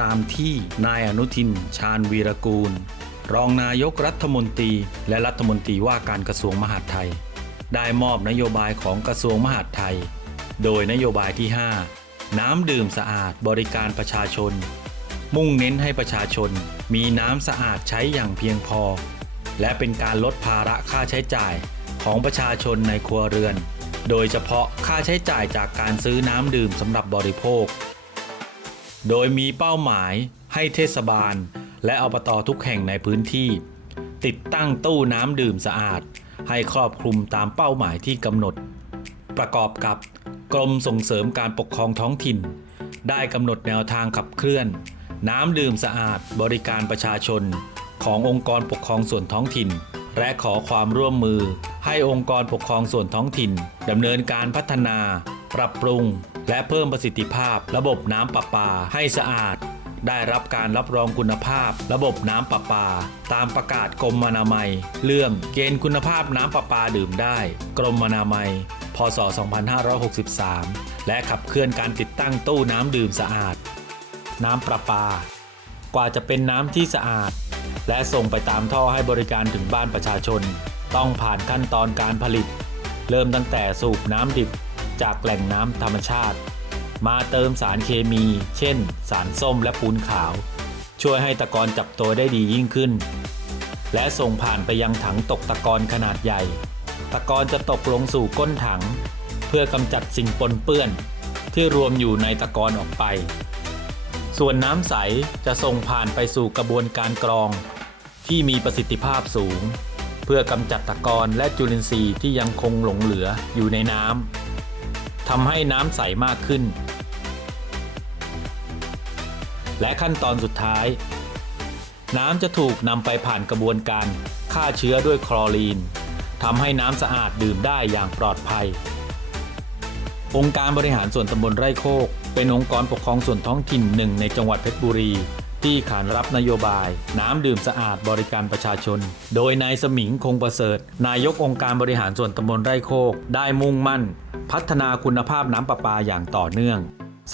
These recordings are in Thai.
ตามที่นายอนุทิน ชาญวีรกูล รองนายกรัฐมนตรี และรัฐมนตรีว่าการกระทรวงมหาดไทย ได้มอบนโยบายของกระทรวงมหาดไทย โดยนโยบายที่ 5 น้ำดื่มสะอาดบริการประชาชน มุ่งเน้นให้ประชาชน มีน้ำสะอาดใช้อย่างเพียงพอ และเป็นการลดภาระค่าใช้จ่ายของประชาชนในครัวเรือน โดยเฉพาะค่าใช้จ่ายจากการซื้อน้ำดื่มสำหรับบริโภค โดยมีเป้าหมายให้เทศบาล และอบตทุกแห่งในพื้นที่ ติดตั้งตู้น้ำดื่มสะอาด ให้ครอบคลุมตามเป้าหมายที่กำหนด ประกอบกับกรมส่งเสริมการปกครองท้องถิ่น ได้กำหนดแนวทางขับเคลื่อน น้ำดื่มสะอาดบริการประชาชน ขององค์กรปกครองส่วนท้องถิ่น และขอความร่วมมือให้องค์กรปกครองส่วนท้องถิ่นดำเนินการพัฒนา ปรับปรุง และเพิ่มประสิทธิภาพ ระบบน้ำประปาให้สะอาด ได้รับการรับรองคุณภาพ ระบบน้ำประปา ตามประกาศกรมอนามัย เรื่องเกณฑ์คุณภาพน้ำประปาดื่มได้ กรมอนามัย พศ 2563 และขับเคลื่อนการติดตั้งตู้น้ำดื่มสะอาด น้ำประปา กว่าจะเป็นน้ำที่สะอาด และส่งไปตามท่อให้บริการถึงบ้านประชาชน ต้องผ่านขั้นตอนการผลิต เริ่มตั้งแต่สูบน้ำดิบ จากแหล่งน้ำธรรมชาติ มาเติมสารเคมี เช่น สารส้มและปูนขาว ช่วยให้ตะกอนจับตัวได้ดียิ่งขึ้น และส่งผ่านไปยังถังตกตะกอนขนาดใหญ่ ตะกอนจะตกลงสู่ก้นถัง เพื่อกำจัดสิ่งปนเปื้อน ที่รวมอยู่ในตะกอนออกไป ส่วนน้ำใสจะส่งผ่านไปสู่กระบวนการกรอง ที่มีประสิทธิภาพสูงเพื่อกำจัดตะกอนและจุลินทรีย์ที่ยังคงหลงเหลืออยู่ในน้ำ ทำให้น้ำใสมากขึ้น และขั้นตอนสุดท้าย น้ำจะถูกนำไปผ่านกระบวนการฆ่าเชื้อด้วยคลอรีนทำให้น้ำสะอาดดื่มได้อย่างปลอดภัย องค์การบริหารส่วนตำบลไร่โคก เป็นองค์กรปกครองส่วนท้องถิ่นหนึ่งในจังหวัดเพชรบุรี ที่ขานรับนโยบาย น้ำดื่มสะอาดบริการประชาชน โดยนายสมิงคงประเสริฐ นายกองค์การบริหารส่วนตำบลไร่โคก ได้มุ่งมั่น พัฒนาคุณภาพน้ำประปาอย่างต่อเนื่อง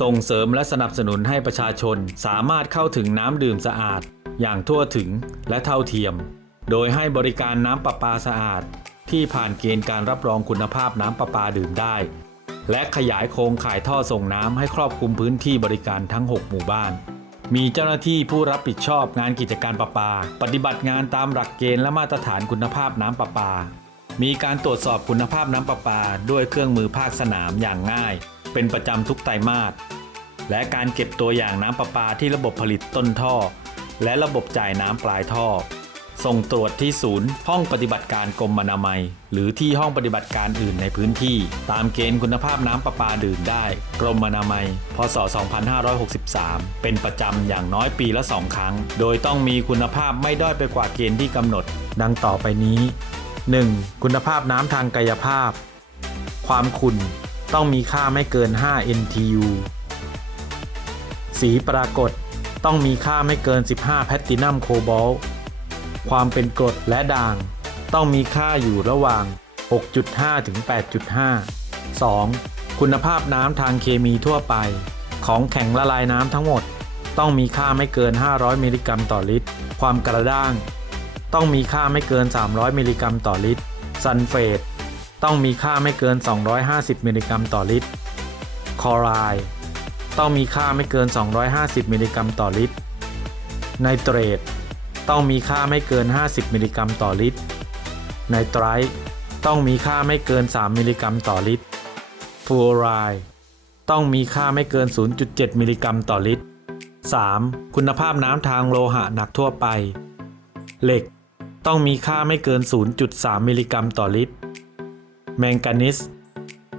ส่งเสริมและสนับสนุนให้ประชาชนสามารถเข้าถึงน้ำดื่มสะอาด อย่างทั่วถึงและเท่าเทียม โดยให้บริการน้ำประปาสะอาด ที่ผ่านเกณฑ์การรับรองคุณภาพน้ำประปาดื่มได้ และขยายโครงข่ายท่อส่งน้ำให้ครอบคลุมพื้นที่บริการทั้ง 6 หมู่บ้านมีเจ้าหน้าที่ผู้รับผิดชอบงานกิจการประปา ปฏิบัติงานตามหลักเกณฑ์และมาตรฐานคุณภาพน้ำประปา มีการตรวจสอบคุณภาพน้ำประปาด้วยเครื่องมือภาคสนามอย่างง่าย เป็นประจำทุกไตรมาสและการเก็บตัวอย่างน้ำประปาที่ระบบผลิตต้นท่อ และระบบจ่ายน้ำปลายท่อ ส่งตรวจที่ศูนย์ห้องปฏิบัติการกรมอนามัย หรือที่ห้องปฏิบัติการอื่นในพื้นที่ ตามเกณฑ์คุณภาพน้ำประปาดื่มได้ กรมอนามัย พศ 2563 เป็นประจำอย่างน้อยปีละ2ครั้ง โดยต้องมีคุณภาพไม่ด้อยไปกว่าเกณฑ์ที่กำหนด ดังต่อไปนี้ 1. คุณภาพน้ำทางกายภาพ ความขุ่นต้องมีค่าไม่เกิน 5 NTU สีปรากฏต้องมีค่าไม่เกิน 15 แพตตินัมโคบอลต์ความเป็นกรดและด่าง ต้องมีค่าอยู่ระหว่าง 6.5 ถึง 8.5 2. คุณภาพน้ำทางเคมีทั่วไป ของแข็งละลายน้ำทั้งหมด ต้องมีค่าไม่เกิน 500 มิลลิกรัมต่อลิตร ความกระด้าง ต้องมีค่าไม่เกิน 300 มิลลิกรัมต่อลิตร ซัลเฟต ต้องมีค่าไม่เกิน 250 มิลลิกรัมต่อลิตร คลอไรด์ ต้องมีค่าไม่เกิน 250 มิลลิกรัมต่อลิตร ไนเตรต ต้องมีค่าไม่เกิน 50 มิลลิกรัมต่อลิตร ไนไตรท์ต้องมีค่าไม่เกิน 3 มิลลิกรัมต่อลิตร ฟลูออไรด์ ต้องมีค่าไม่เกิน 0.7 มิลลิกรัมต่อลิตร 3. คุณภาพน้ำทางโลหะหนักทั่วไป เหล็ก ต้องมีค่าไม่เกิน 0.3 มิลลิกรัมต่อลิตร แมงกานีส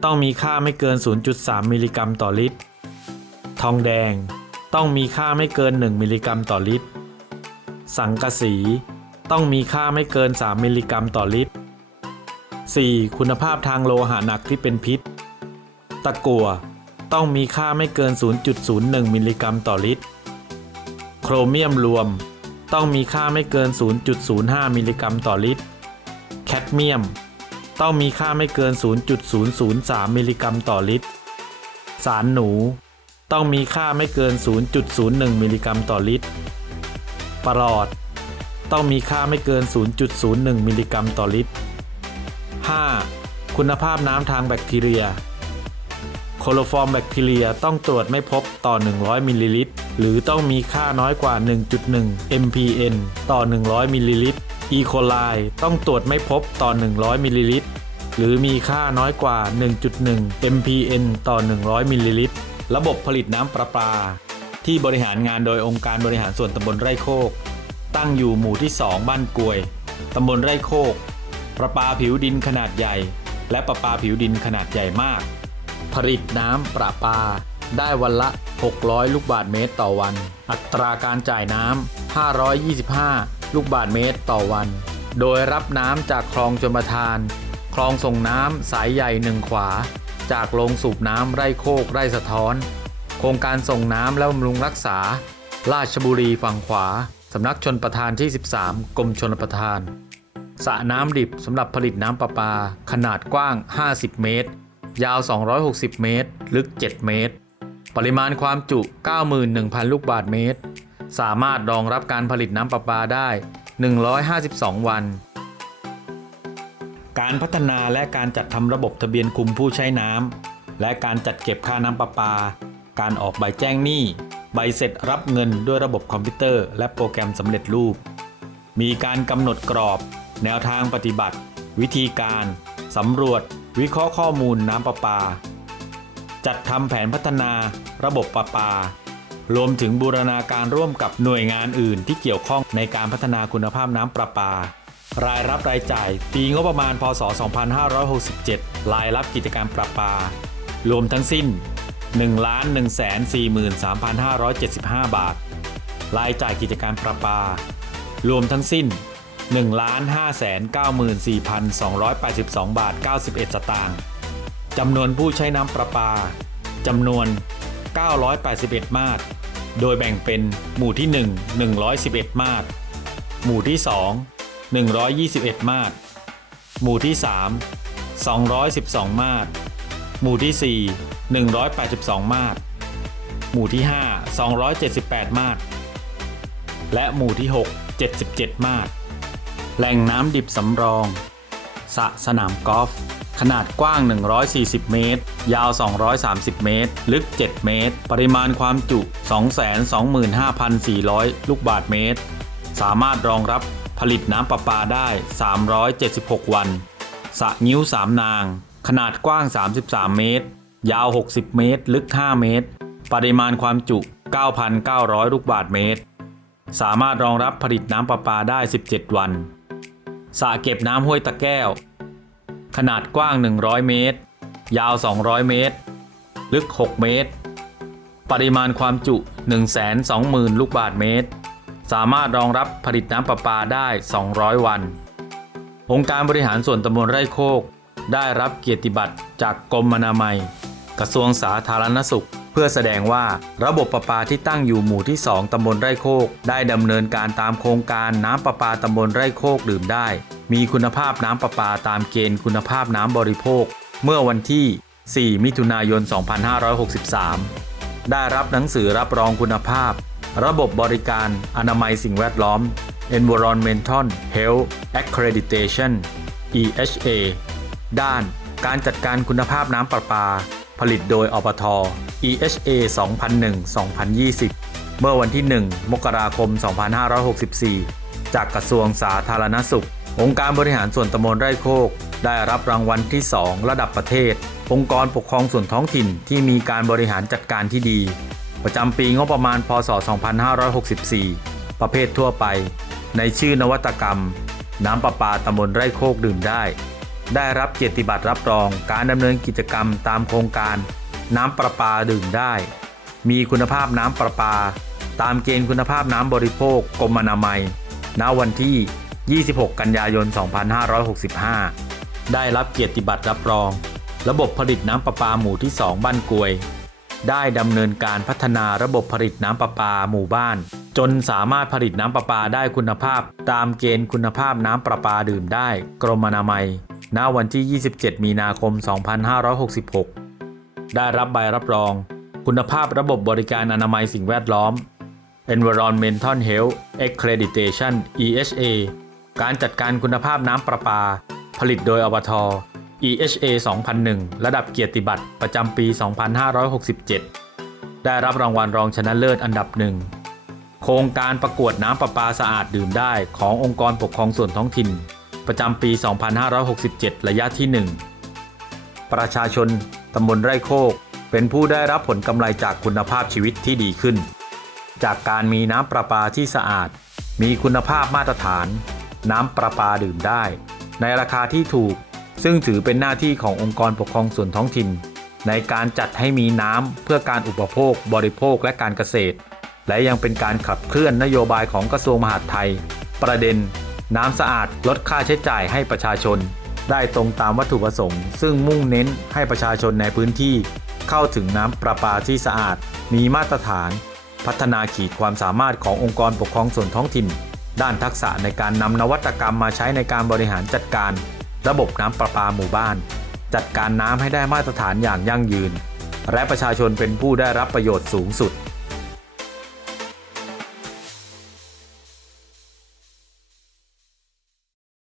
ต้องมีค่าไม่เกิน 0.3 มิลลิกรัมต่อลิตร ทองแดง ต้องมีค่าไม่เกิน 1 มิลลิกรัมต่อลิตร สังกะสี ต้องมีค่าไม่เกิน 3 มิลลิกรัมต่อลิตร 4. คุณภาพทางโลหะหนักที่เป็นพิษ ตะกั่ว ต้องมีค่าไม่เกิน 0.01 มิลลิกรัมต่อลิตร โครเมียมรวม ต้องมีค่าไม่เกิน 0.05 มิลลิกรัมต่อลิตร แคดเมียม ต้องมีค่าไม่เกิน 0.003 มิลลิกรัมต่อลิตร สารหนู ต้องมีค่าไม่เกิน 0.01 มิลลิกรัมต่อลิตรปลอด ต้องมีค่าไม่เกิน 0.01 มิลลิกรัมต่อลิตร 5. คุณภาพน้ำทางแบคทีเรีย โคโลฟอร์มแบคทีเรียต้องตรวจไม่พบต่อ 100 มิลลิลิตร หรือต้องมีค่าน้อยกว่า 1.1 mpn ต่อ 100 มิลลิลิตรอีโคไลต้องตรวจไม่พบต่อ 100 มิลลิลิตรหรือมีค่าน้อยกว่า 1.1 mpn ต่อ 100 มิลลิลิตรระบบผลิตน้ำประปา ที่บริหารงานโดยองค์การบริหารส่วนตำบลไร่โคก ตั้งอยู่หมู่ที่ 2 บ้านกลวย ตำบลไร่โคก ประปาผิวดินขนาดใหญ่ และประปาผิวดินขนาดใหญ่มาก ผลิตน้ำประปา ได้วันละ 600 ลูกบาศก์เมตรต่อวัน อัตราการจ่ายน้ำ 525 ลูกบาศก์เมตรต่อวัน โดยรับน้ำจากคลองชลประทาน คลองส่งน้ำสายใหญ่หนึ่งขวา จากโรงสูบน้ำไร่โคกไร่สะท้อน โครงการส่งน้ำและบำรุงรักษา ราชบุรีฝั่งขวา สำนักชนประทานที่ 13 กรมชนประทานสระน้ำดิบสำหรับผลิตน้ำประปา ขนาดกว้าง 50 เมตร ยาว 260 เมตร ลึก 7 เมตร ปริมาณความจุ 91,000 ลูกบาศก์เมตร สามารถรองรับการผลิตน้ำประปาได้ 152 วัน การพัฒนาและการจัดทำระบบทะเบียนคุมผู้ใช้น้ำและการจัดเก็บค่าน้ำประปา การออกใบแจ้งหนี้ ใบเสร็จรับเงินด้วยระบบคอมพิวเตอร์ และโปรแกรมสำเร็จรูป มีการกำหนดกรอบ แนวทางปฏิบัติ วิธีการสำรวจ วิเคราะห์ข้อมูลน้ำประปา จัดทำแผนพัฒนาระบบประปา รวมถึงบูรณาการร่วมกับหน่วยงานอื่นที่เกี่ยวข้องในการพัฒนาคุณภาพน้ำประปา รายรับรายจ่าย ปีงบประมาณ พศ 2567 รายรับกิจการประปา รวมทั้งสิ้น 1,143,575 บาท รายจ่ายกิจการประปา รวมทั้งสิ้น 1,594,282 บาท 91 สตางค์ จำนวนผู้ใช้น้ำประปาจำนวน 981 มาตร โดยแบ่งเป็นหมู่ที่ 1 111 มาตร หมู่ที่ 2 121 มาตร หมู่ที่ 3 212 มาตร หมู่ที่ 4 182 มาตร หมู่ที่ 5 278 มาตร และหมู่ที่ 6 77 มาตร แหล่งน้ำดิบสำรองสระสนามกอล์ฟ ขนาดกว้าง 140 เมตร ยาว 230 เมตร ลึก 7 เมตร ปริมาณความจุ 225,400 ลูกบาศก์เมตร สามารถรองรับผลิตน้ำประปาได้ 376 วันสระงิ้วสามนาง ขนาดกว้าง 33 เมตร ยาว 60 เมตร ลึก 5 เมตร ปริมาณความจุ 9,900 ลูกบาศก์เมตร สามารถรองรับผลิตน้ำประปาได้ 17 วันสระเก็บน้ำห้วยตะแก้ว ขนาดกว้าง 100 เมตร ยาว 200 เมตร ลึก 6 เมตร ปริมาณความจุ 120,000 ลูกบาศก์เมตร สามารถรองรับผลิตน้ำประปาได้ 200 วัน องค์การบริหารส่วนตำบลไร่โคก ได้รับเกียรติบัตรจากกรมอนามัย กระทรวงสาธารณสุข เพื่อแสดงว่าระบบประปาที่ตั้งอยู่หมู่ที่ 2ตำบลไร่โคก ได้ดำเนินการตามโครงการน้ำประปาตำบลไร่โคกดื่มได้ มีคุณภาพน้ำประปาตามเกณฑ์คุณภาพน้ำบริโภค เมื่อวันที่ 4 มิถุนายน 2563 ได้รับหนังสือรับรองคุณภาพ ระบบบริการอนามัยสิ่งแวดล้อม Environmental Health Accreditation EHA ด้านการจัดการคุณภาพน้ำประปา ผลิตโดยอปท EHA 2001-2020 เมื่อวันที่ 1 มกราคม 2564 จากกระทรวงสาธารณสุข องค์การบริหารส่วนตำบลไร่โคก ได้รับรางวัลที่ 2 ระดับประเทศ องค์กรปกครองส่วนท้องถิ่นที่มีการบริหารจัดการที่ดี ประจำปีงบประมาณ พศ 2564 ประเภททั่วไป ในชื่อนวัตกรรม น้ำประปาตำบลไร่โคกดื่มได้ ได้รับเกียรติบัตรรับรองการดำเนินกิจกรรมตามโครงการ น้ำประปาดื่มได้ มีคุณภาพน้ำประปา ตามเกณฑ์คุณภาพน้ำบริโภคกรมอนามัยณวันที่ 26 กันยายน 2565 ได้รับเกียรติบัตรรับรอง ระบบผลิตน้ำประปาหมู่ที่ 2 บ้านกลวย ได้ดำเนินการพัฒนาระบบผลิตน้ำประปาหมู่บ้าน จนสามารถผลิตน้ำประปาได้คุณภาพ ตามเกณฑ์คุณภาพน้ำประปาดื่มได้ กรมอนามัยณวันที่ 27 มีนาคม 2566 ได้รับใบรับรอง คุณภาพระบบบริการอนามัยสิ่งแวดล้อม Environmental Health Accreditation EHA การจัดการคุณภาพน้ำประปา ผลิตโดยอบท EHA 2001 ระดับเกียรติบัตรประจำปี 2567 ได้รับรางวัลรองชนะเลิศอันดับหนึ่ง โครงการประกวดน้ำประปาสะอาดดื่มได้ขององค์กรปกครองส่วนท้องถิ่น ประจำปี 2567 ระยะที่ 1 ประชาชนตำบลไร่โคก เป็นผู้ได้รับผลกำไรจากคุณภาพชีวิตที่ดีขึ้น จากการมีน้ำประปาที่สะอาด มีคุณภาพมาตรฐาน น้ำประปาดื่มได้ ในราคาที่ถูก ซึ่งถือเป็นหน้าที่ขององค์กรปกครองส่วนท้องถิ่น ในการจัดให้มีน้ำเพื่อการอุปโภค บริโภคและการเกษตร และยังเป็นการขับเคลื่อนนโยบายของกระทรวงมหาดไทย ประเด็น น้ำสะอาดลดค่าใช้จ่ายให้ประชาชน ได้ตรงตามวัตถุประสงค์ ซึ่งมุ่งเน้นให้ประชาชนในพื้นที่ เข้าถึงน้ำประปาที่สะอาด มีมาตรฐาน พัฒนาขีดความสามารถขององค์กรปกครองส่วนท้องถิ่น ด้านทักษะในการนำนวัตกรรมมาใช้ในการบริหารจัดการ ระบบน้ำประปาหมู่บ้าน จัดการน้ำให้ได้มาตรฐานอย่างยั่งยืน และประชาชนเป็นผู้ได้รับประโยชน์สูงสุด